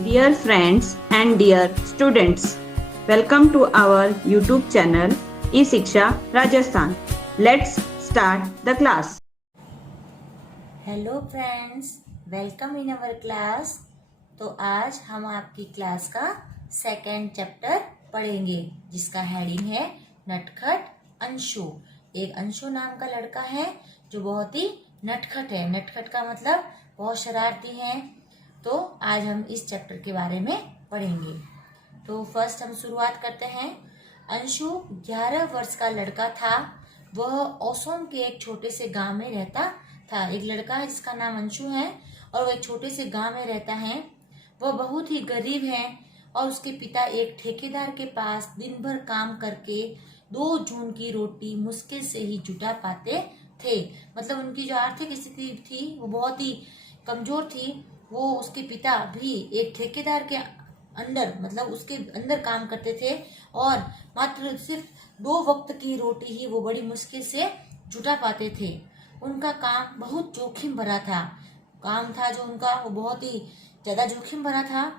Dear friends and dear students, welcome to our YouTube channel E-Shiksha Rajasthan. Let's start the class. Hello friends, welcome in our class. तो आज हम आपकी class का second chapter पढ़ेंगे जिसका heading है नटखट अंशु। एक अंशु नाम का लड़का है जो बहुत ही नटखट है। नटखट का मतलब बहुत शरारती है। तो आज हम इस चैप्टर के बारे में पढ़ेंगे। तो फर्स्ट हम शुरुआत करते हैं। अंशु 11 वर्ष का लड़का था। वह ओसोम के एक छोटे से गांव में रहता था। एक लड़का है जिसका नाम अंशु है और वो एक छोटे से गांव में रहता है। वह बहुत ही गरीब है और उसके पिता एक ठेकेदार के पास दिन भर काम करके 2 जून की रोटी मुश्किल से ही जुटा पाते थे। मतलब उनकी जो आर्थिक स्थिति थी वो बहुत ही कमजोर थी। वो उसके पिता भी एक ठेकेदार के अंदर मतलब उसके अंदर काम करते थे और मात्र सिर्फ 2 वक्त की रोटी ही वो बड़ी मुश्किल से जुटा पाते थे। उनका काम बहुत जोखिम भरा था। काम था जो उनका वो बहुत ही ज्यादा जोखिम भरा था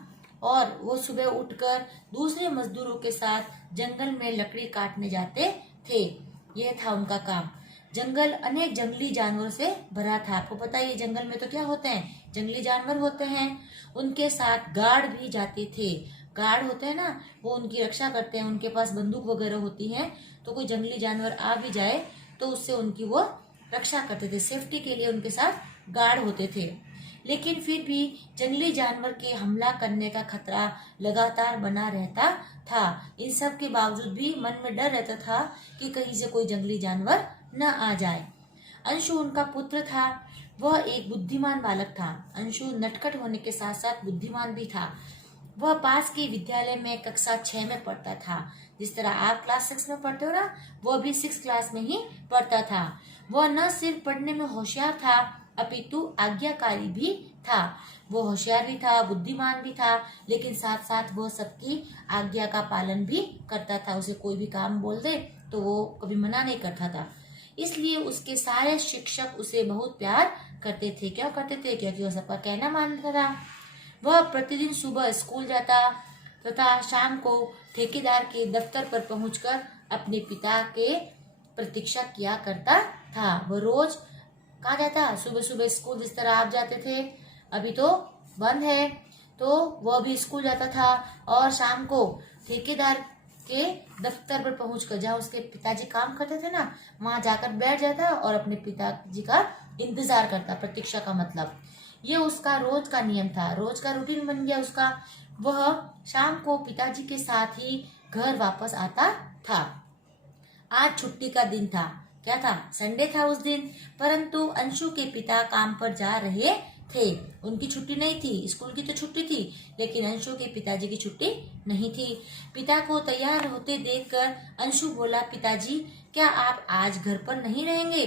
और वो सुबह उठकर दूसरे मजदूरों के साथ जंगल में लकड़ी काटने जाते थे। यह था उनका काम। जंगल अनेक जंगली जानवरों से भरा था। आपको पता है ये जंगल में तो क्या होते हैं, जंगली जानवर होते हैं। उनके साथ गार्ड भी जाते थे। गार्ड होते हैं ना, वो उनकी रक्षा करते हैं। उनके पास बंदूक वगैरह होती है, तो कोई जंगली जानवर आ भी जाए तो उससे उनकी वो रक्षा करते थे। सेफ्टी के लिए उनके साथ गार्ड होते थे। लेकिन फिर भी जंगली जानवर के हमला करने का खतरा लगातार बना रहता था। इन सब के बावजूद भी मन में डर रहता था कि कहीं से कोई जंगली जानवर न आ जाए। अंशु उनका पुत्र था। वह एक बुद्धिमान बालक था। अंशु नटखट होने के साथ साथ बुद्धिमान भी था। वह पास के विद्यालय में कक्षा 6 में पढ़ता था। जिस तरह आप क्लास 6 में पढ़ते हो ना, वह भी 6 क्लास में ही पढ़ता था। वह न सिर्फ पढ़ने में होशियार था अपितु आज्ञाकारी भी था। वो होशियार भी था, बुद्धिमान भी था, लेकिन साथ साथ वह सबकी आज्ञा का पालन भी करता था। उसे कोई भी काम बोल दे तो वो कभी मना नहीं करता था। इसलिए उसके सारे शिक्षक उसे बहुत प्यार करते थे। क्यों करते थे? क्योंकि वह सबका कहना मानता था। वह प्रतिदिन सुबह स्कूल जाता तथा शाम को ठेकेदार के दफ्तर पर पहुंचकर अपने पिता के प्रतीक्षा किया करता था। वह रोज कहाँ जाता? सुबह सुबह स्कूल, जिस तरह आप जाते थे। अभी तो बंद है, तो वह भी स्कूल जाता था और शाम को ठेकेदार के दफ्तर पर पहुंचकर, जहाँ उसके पिताजी काम करते थे ना, वहां जाकर बैठ जाता और अपने पिताजी का इंतजार करता। प्रतीक्षा का मतलब ये उसका रोज का नियम था, रोज का रूटीन बन गया उसका। वह शाम को पिताजी के साथ ही घर वापस आता था। आज छुट्टी का दिन था। क्या था? संडे था उस दिन। परंतु अंशु के पिता काम पर जा रहे थे। उनकी छुट्टी नहीं थी। स्कूल की तो छुट्टी थी, लेकिन अंशु के पिताजी की छुट्टी नहीं थी। पिता को तैयार होते देखकर अंशु बोला, पिताजी क्या आप आज घर पर नहीं रहेंगे?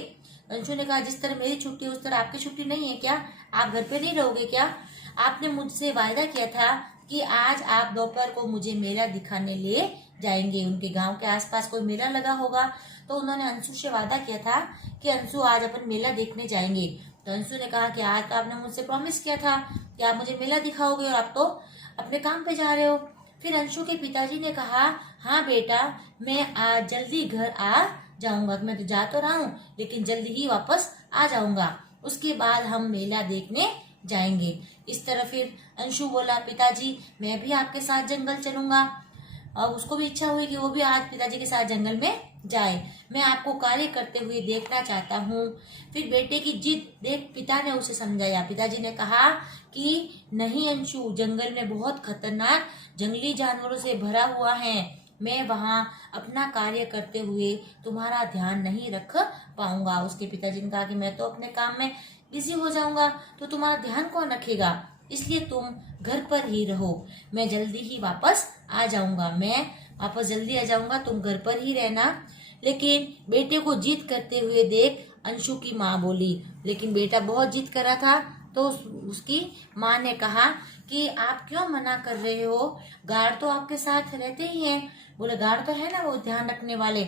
अंशु ने कहा, जिस तरह मेरी छुट्टी उस तरह आपकी छुट्टी नहीं है क्या? आप घर पे नहीं रहोगे क्या? आपने मुझसे वायदा किया था कि आज आप दोपहर को मुझे मेला दिखाने ले जाएंगे। उनके गांव के आसपास कोई मेला लगा होगा, तो उन्होंने अंशु से वादा किया था कि अंशु आज अपन मेला देखने जाएंगे। तो अंशु ने कहा कि आज तो आपने मुझसे प्रॉमिस किया था कि आप मुझे मेला दिखाओगे और आप तो अपने काम पे जा रहे हो। फिर अंशु के पिताजी ने कहा, हाँ बेटा, मैं आज जल्दी घर आ जाऊंगा। मैं तो जा तो रहा हूँ, लेकिन जल्दी ही वापस आ जाऊंगा। उसके बाद हम मेला देखने जाएंगे। इस तरह फिर अंशु बोला, पिताजी मैं भी आपके साथ जंगल चलूंगा। और उसको भी इच्छा हुई कि वो भी आज पिताजी के साथ जंगल में जाए। मैं आपको कार्य करते हुए देखना चाहता हूँ। फिर बेटे की जिद देख पिता ने उसे समझाया। पिताजी ने कहा कि नहीं अंशु, जंगल में बहुत खतरनाक जंगली जानवरों से भरा हुआ है। मैं वहाँ अपना कार्य करते हुए तुम्हारा ध्यान नहीं रख पाऊंगा। उसके पिताजी ने कहा कि मैं तो अपने काम में बिजी हो जाऊंगा, तो तुम्हारा ध्यान कौन रखेगा? इसलिए तुम घर पर ही रहो। मैं जल्दी ही वापस आ जाऊंगा। मैं वापस जल्दी आ जाऊंगा, तुम घर पर ही रहना। लेकिन बेटे को जिद करते हुए देख अंशु की माँ बोली। लेकिन बेटा बहुत जिद कर रहा था, तो उसकी माँ ने कहा कि आप क्यों मना कर रहे हो? गार्ड तो आपके साथ रहते ही हैं। बोले गार्ड तो है ना, वो ध्यान रखने वाले।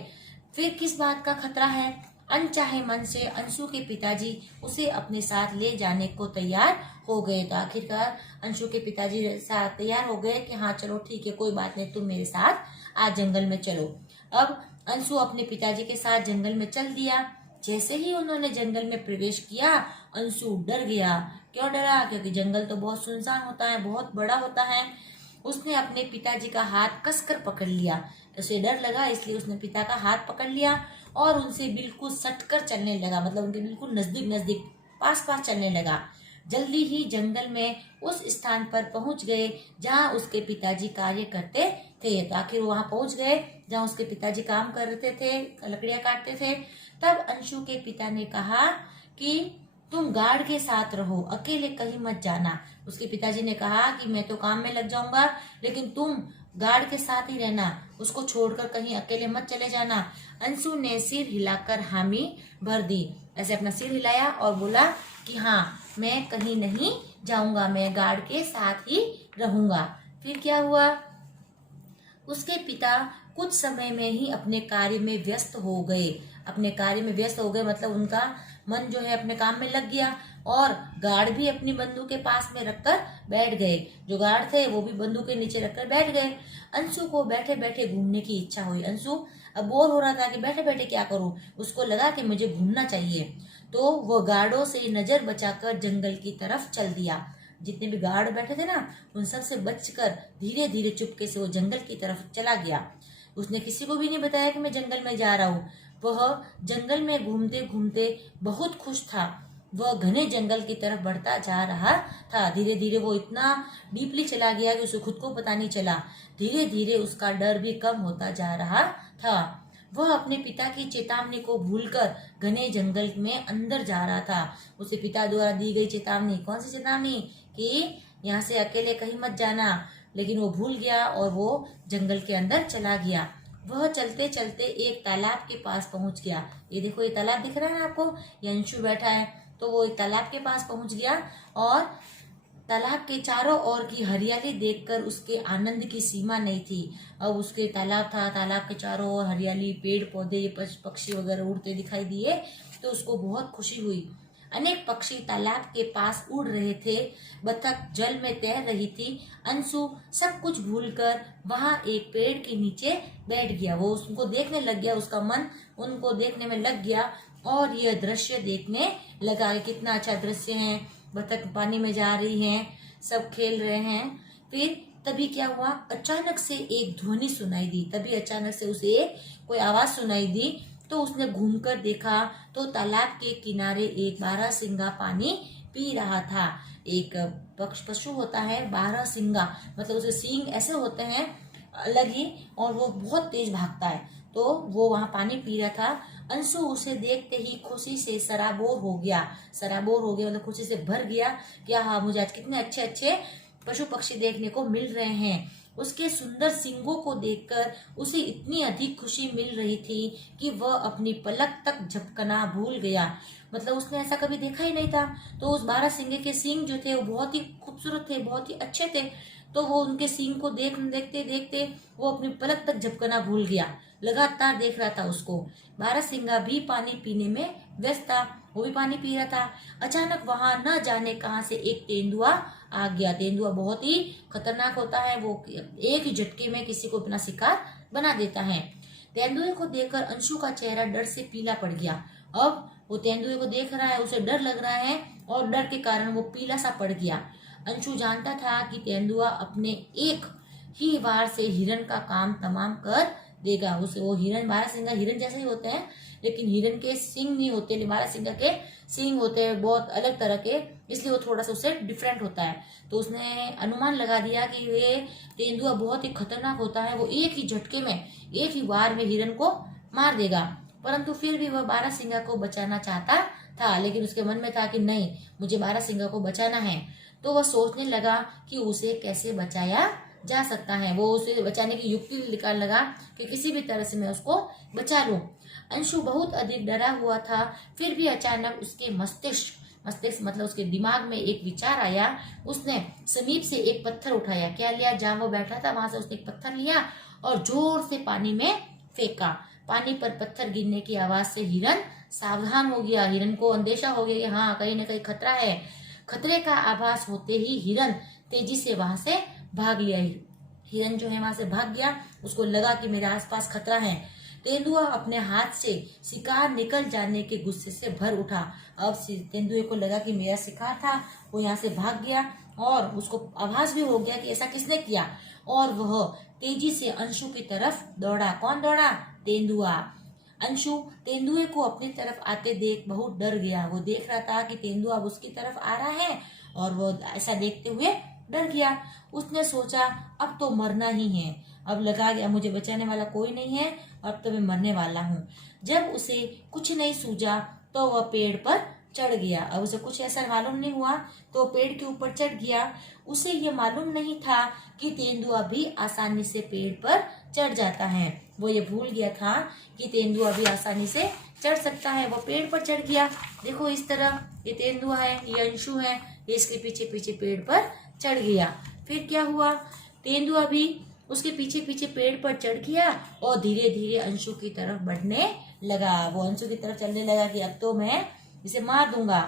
फिर किस बात का खतरा है? अनचाहे मन से अंशु के पिताजी उसे अपने साथ ले जाने को तैयार हो गए। तो आखिरकार अंशु के पिताजी साथ तैयार हो गए कि हाँ चलो ठीक है, कोई बात नहीं, तुम मेरे साथ आज जंगल में चलो। अब अंशु अपने पिताजी के साथ जंगल में चल दिया। जैसे ही उन्होंने जंगल में प्रवेश किया, अंशु डर गया। क्यों डरा? क्योंकि जंगल तो बहुत सुनसान होता है, बहुत बड़ा होता है। उसने अपने पिताजी का हाथ कसकर पकड़ लिया। उसे डर लगा, इसलिए उसने पिता का हाथ पकड़ लिया और उनसे बिल्कुल सटकर चलने लगा, मतलब उनके बिल्कुल नजदीक नजदीक पास पास चलने लगा। जल्दी ही जंगल में उस स्थान पर पहुंच गए जहां उसके पिताजी कार्य करते थे। तो आखिर वहां पहुंच गए जहां उसके पिताजी काम करते थे, लकड़ियां काटते थे। तब अंशु के पिता ने कहा कि तुम गार्ड के साथ रहो, अकेले कहीं मत जाना। उसके पिताजी ने कहा कि मैं तो काम में लग जाऊंगा, लेकिन तुम गार्ड के साथ ही रहना, उसको छोड़कर कहीं अकेले मत चले जाना। अंशु ने सिर हिलाकर हामी भर दी। ऐसे अपना सिर हिलाया और बोला कि हाँ, मैं कहीं नहीं जाऊंगा, मैं गार्ड के साथ ही रहूंगा। फिर क्या हुआ? उसके पिता कुछ समय में ही अपने कार्य में व्यस्त हो गए। अपने कार्य में व्यस्त हो गए मतलब उनका मन जो है अपने काम में लग गया और गार्ड भी अपनी बंदूक के पास में रखकर बैठ गए। जो गार्ड थे वो भी बंदूक के नीचे रखकर बैठ गए। अंशु को बैठे बैठे घूमने की इच्छा हुई। अंशु अब बोर हो रहा था कि बैठे बैठे क्या करूं। उसको लगा कि मुझे घूमना चाहिए, तो वो गार्डों से नजर बचाकर जंगल की तरफ चल दिया। जितने भी गार्ड बैठे थे ना, उन सब से बचकर धीरे धीरे चुपके से वो जंगल की तरफ चला गया। उसने किसी को भी नहीं बताया कि मैं जंगल में जा रहा हूँ। वह जंगल में घूमते घूमते बहुत खुश था। वह घने जंगल की तरफ बढ़ता जा रहा था। धीरे धीरे वो इतना डीपली चला गया कि उसे खुद को पता नहीं चला। धीरे धीरे उसका डर भी कम होता जा रहा था। वह अपने पिता की चेतावनी को भूलकर घने जंगल में अंदर जा रहा था। उसे पिता द्वारा दी गई चेतावनी, कौन सी चेतावनी? कि यहाँ से अकेले कहीं मत जाना, लेकिन वो भूल गया और वो जंगल के अंदर चला गया। वह चलते चलते एक तालाब के पास पहुंच गया। ये देखो, ये तालाब दिख रहा है ना आपको, ये अंशु बैठा है। तो वो एक तालाब के पास पहुंच गया और तालाब के चारों ओर की हरियाली देखकर उसके आनंद की सीमा नहीं थी। अब उसके तालाब था, तालाब के चारों ओर हरियाली, पेड़ पौधे, पक्षी वगैरह उड़ते दिखाई दिए, तो उसको बहुत खुशी हुई। अनेक पक्षी तालाब के पास उड़ रहे थे, बतख जल में तैर रही थी। अंशु सब कुछ भूलकर वहां एक पेड़ के नीचे बैठ गया। वो उसको देखने लग गया, उसका मन उनको देखने में लग गया और यह दृश्य देखने लगा। कितना अच्छा दृश्य है, बतख पानी में जा रही हैं, सब खेल रहे हैं। फिर तभी क्या हुआ? अचानक से एक ध्वनि सुनाई दी। तभी अचानक से उसे कोई आवाज सुनाई दी। तो उसने घूमकर देखा तो तालाब के किनारे एक बारहसिंगा पानी पी रहा था। एक पशु होता है बारहसिंगा, मतलब उसके सींग ऐसे होते हैं अलग ही, और वो बहुत तेज भागता है। तो वो वहां पानी पी रहा था। अंशु उसे देखते ही खुशी से सराबोर हो गया। सराबोर हो गया मतलब खुशी से भर गया कि हाँ, मुझे आज कितने अच्छे अच्छे पशु पक्षी देखने को मिल रहे हैं। उसके सुंदर सींगों को देखकर उसे इतनी अधिक खुशी मिल रही थी कि वह अपनी पलक तक झपकना भूल गया। मतलब उसने ऐसा कभी देखा ही नहीं था। तो उस बारहसिंगे के सींग जो थे वो बहुत ही खूबसूरत थे, बहुत ही अच्छे थे। तो वो उनके सींग को देखते देखते वो अपनी पलक तक झपकना भूल गया। लगातार देख रहा था उसको। बारहसिंगा भी पानी पीने में व्यस्त था, वो भी पानी पी रहा था। अचानक वहां न जाने कहां से एक तेंदुआ आ गया। तेंदुआ बहुत ही खतरनाक होता है, वो एक ही झटके में किसी को अपना शिकार बना देता है। तेंदुए को देखकर अंशु का चेहरा डर से पीला पड़ गया। अब वो तेंदुए को देख रहा है, उसे डर लग रहा है और डर के कारण वो पीला सा पड़ गया। अंशु जानता था कि तेंदुआ अपने एक ही वार से हिरन का काम तमाम कर देगा। उसे वो हिरन, बारहसिंगा हिरन जैसे ही होते हैं, लेकिन हिरन के सींग नहीं होते, बारहसिंगा के सींग होते हैं बहुत अलग तरह के, इसलिए वो थोड़ा सा उससे डिफरेंट होता है। तो उसने अनुमान लगा दिया कि ये तेंदुआ बहुत ही खतरनाक होता है, वो एक ही झटके में, एक ही वार में हिरन को मार देगा। परंतु फिर भी वह बारहसिंगा को बचाना चाहता था, लेकिन उसके मन में था कि नहीं, मुझे बारहसिंगा को बचाना है। तो वह सोचने लगा कि उसे कैसे बचाया जा सकता है। वो उसे बचाने की युक्ति निकाल लगा कि किसी भी तरह से मैं उसको बचा लूं। अंशु बहुत अधिक डरा हुआ था। फिर भी अचानक उसके मस्तिष्क मतलब उसके दिमाग में एक विचार आया। उसने समीप से एक पत्थर उठाया। क्या लिया? जहां वो बैठा था वहां से उसने एक पत्थर लिया और जोर से पानी में फेंका। पानी पर पत्थर गिरने की आवाज से हिरन सावधान हो गया। हिरन को अंदेशा हो गया कि हाँ कहीं ना कहीं खतरा है। खतरे का आभास होते ही हिरन तेजी से वहां से भाग लिया। हिरन जो है वहां से भाग गया, उसको लगा कि मेरे आसपास खतरा है। तेंदुआ अपने हाथ से शिकार निकल जाने के गुस्से से भर उठा। अब तेंदुए को लगा कि मेरा शिकार था, वो यहाँ से भाग गया और उसको आभास भी हो गया कि ऐसा किसने किया, और वह तेजी से अंशु की तरफ दौड़ा। कौन दौड़ा? तेंदुआ। अंशु तेंदुए को अपनी तरफ आते देख बहुत डर गया। वो देख रहा था कि तेंदुआ उसकी तरफ आ रहा है और वो ऐसा देखते हुए डर गया। उसने सोचा अब तो मरना ही है, अब लगा गया मुझे बचाने वाला कोई नहीं है, अब तो मैं मरने वाला हूँ। जब उसे कुछ नहीं सूझा तो वह पेड़ पर चढ़ गया। अब उसे कुछ ऐसा मालूम नहीं हुआ तो पेड़ के ऊपर चढ़ गया। उसे ये मालूम नहीं था कि तेंदुआ भी आसानी से पेड़ पर चढ़ जाता है। वो ये भूल गया था कि तेंदुआ भी आसानी से चढ़ सकता है। वो पेड़ पर चढ़ गया। देखो इस तरह ये तेंदुआ है, ये अंशु है, ये इसके पीछे पीछे पेड़ पर चढ़ गया। फिर क्या हुआ? तेंदुआ भी उसके पीछे पीछे पेड़ पर चढ़ गया और धीरे धीरे अंशु की तरफ बढ़ने लगा। वो अंशु की तरफ चलने लगा कि अब तो मैं इसे मार दूंगा।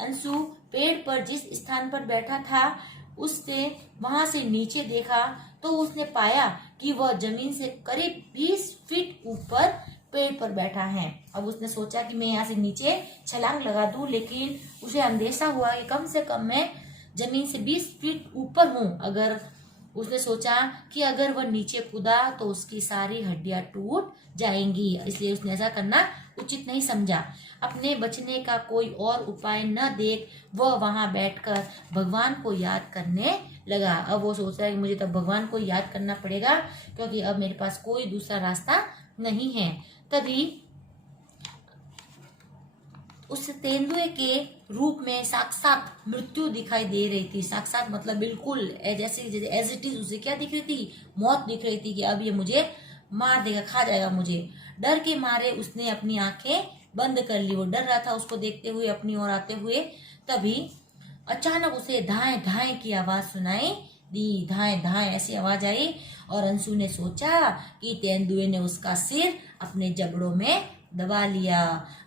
अंशु पेड़ पर जिस स्थान पर बैठा था उसने वहां से नीचे देखा तो उसने पाया कि वह जमीन से करीब 20 फीट ऊपर पेड़ पर बैठा है। अब उसने सोचा कि मैं यहाँ से नीचे छलांग लगा दूं, लेकिन उसे अंदेशा हुआ कि कम से कम मैं जमीन से 20 फीट ऊपर हूँ। अगर उसने सोचा कि अगर वह नीचे कूदा तो उसकी सारी हड्डियां टूट जाएंगी, इसलिए उसने ऐसा करना उचित नहीं समझा। अपने बचने का कोई और उपाय न देख वह वहां बैठकर भगवान को याद करने लगा। अब वो सोच रहा है कि मुझे तो भगवान को याद करना पड़ेगा क्योंकि अब मेरे पास कोई दूसरा रास्ता नहीं है। तभी उस तेंदुए के रूप में साक्षात मृत्यु दिखाई दे रही थी। साक्षात मतलब बिल्कुल जैसे एज इट इज उसे क्या दिख रही थी? मौत दिख रही थी कि अब ये मुझे मार देगा, खा जाएगा मुझे। डर के मारे उसने अपनी आंखें बंद कर ली। वो डर रहा था उसको देखते हुए अपनी ओर आते हुए। तभी अचानक उसे धाएं धाएं की आवाज सुनाई दी। धाएं धाएं ऐसी आवाज आई और अंशु ने सोचा कि तेंदुए ने उसका सिर अपने जबड़ों में दबा लिया।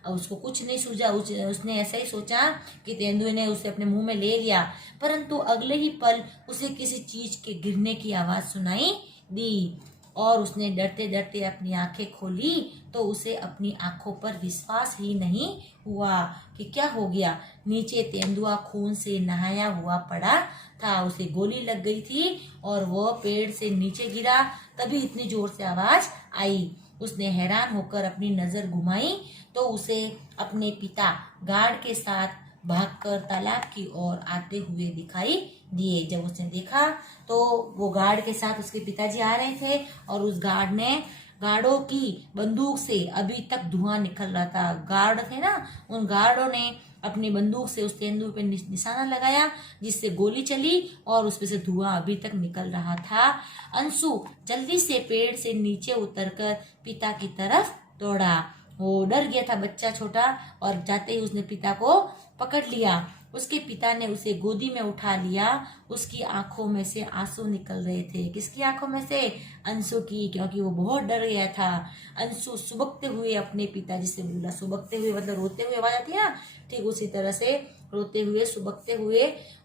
अब उसको कुछ नहीं सूझा। उसने ऐसा ही सोचा कि तेंदुए ने उसे अपने मुंह में ले लिया, परंतु अगले ही पल उसे किसी चीज के गिरने की आवाज सुनाई दी और उसने डरते डरते अपनी आंखें खोली तो उसे अपनी आंखों पर विश्वास ही नहीं हुआ कि क्या हो गया। नीचे तेंदुआ खून से नहाया हुआ पड़ा था। उसे गोली लग गई थी और वह पेड़ से नीचे गिरा। तभी इतनी जोर से आवाज आई। उसने हैरान होकर अपनी नजर घुमाई तो उसे अपने पिता गार्ड के साथ भागकर तालाब की ओर आते हुए दिखाई दिए। जब उसने देखा तो वो गार्ड के साथ उसके पिताजी आ रहे थे और उस गार्डों की बंदूक से अभी तक धुआं निकल रहा था। गार्ड थे ना, उन गार्डों ने अपनी बंदूक से उस तेंदुए पे निशाना लगाया जिससे गोली चली और उसमें से धुआं अभी तक निकल रहा था। अंशु जल्दी से पेड़ से नीचे उतरकर पिता की तरफ दौड़ा। वो डर गया था बच्चा छोटा, और जाते ही उसने पिता को पकड़ लिया। उसके पिता ने उसे गोदी में उठा लिया। उसकी आंखों में से आंसू निकल रहे थे। किसकी आंखों में से? अंशु की, क्योंकि वो बहुत डर गया था। अंशु सुबकते हुए अपने पिताजी से बोला। सुबकते हुए मतलब रोते हुए आवाज आती है ना, ठीक उसी तरह से रोते हुए सुबकते हुए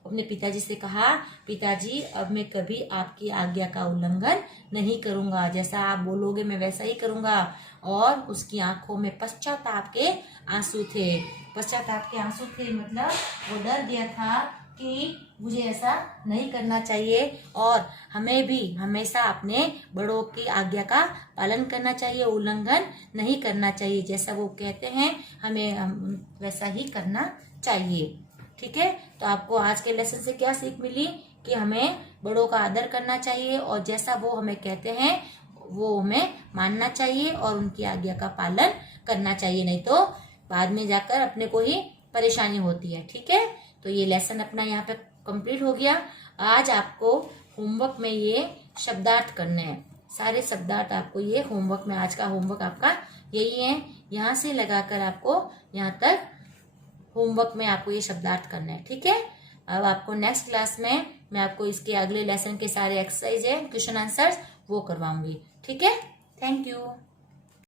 अपने पिताजी से कहा, पिताजी अब मैं कभी आपकी आज्ञा का उल्लंघन नहीं करूंगा, जैसा आप बोलोगे मैं वैसा ही करूंगा। और उसकी आंखों में पश्चाताप के आंसू थे। पश्चाताप के आंसू थे मतलब वो डर गया था कि मुझे ऐसा नहीं करना चाहिए और हमें भी हमेशा अपने बड़ों की आज्ञा का पालन करना चाहिए, उल्लंघन नहीं करना चाहिए। जैसा वो कहते हैं हमें वैसा ही करना चाहिए। ठीक है, तो आपको आज के लेसन से क्या सीख मिली? कि हमें बड़ों का आदर करना चाहिए और जैसा वो हमें कहते हैं वो हमें मानना चाहिए और उनकी आज्ञा का पालन करना चाहिए, नहीं तो बाद में जाकर अपने को ही परेशानी होती है। ठीक है, तो ये लेसन अपना यहाँ पे कंप्लीट हो गया। आज आपको होमवर्क में ये शब्दार्थ करने हैं, सारे शब्दार्थ आपको ये होमवर्क में, आज का होमवर्क आपका यही है। यहाँ से लगाकर आपको यहाँ तक होमवर्क में आपको ये शब्दार्थ करना है। ठीक है, अब आपको नेक्स्ट क्लास में मैं आपको इसके अगले लेसन के सारे एक्सरसाइज है, क्वेश्चन आंसर्स वो करवाऊंगी। ठीक है, थैंक यू।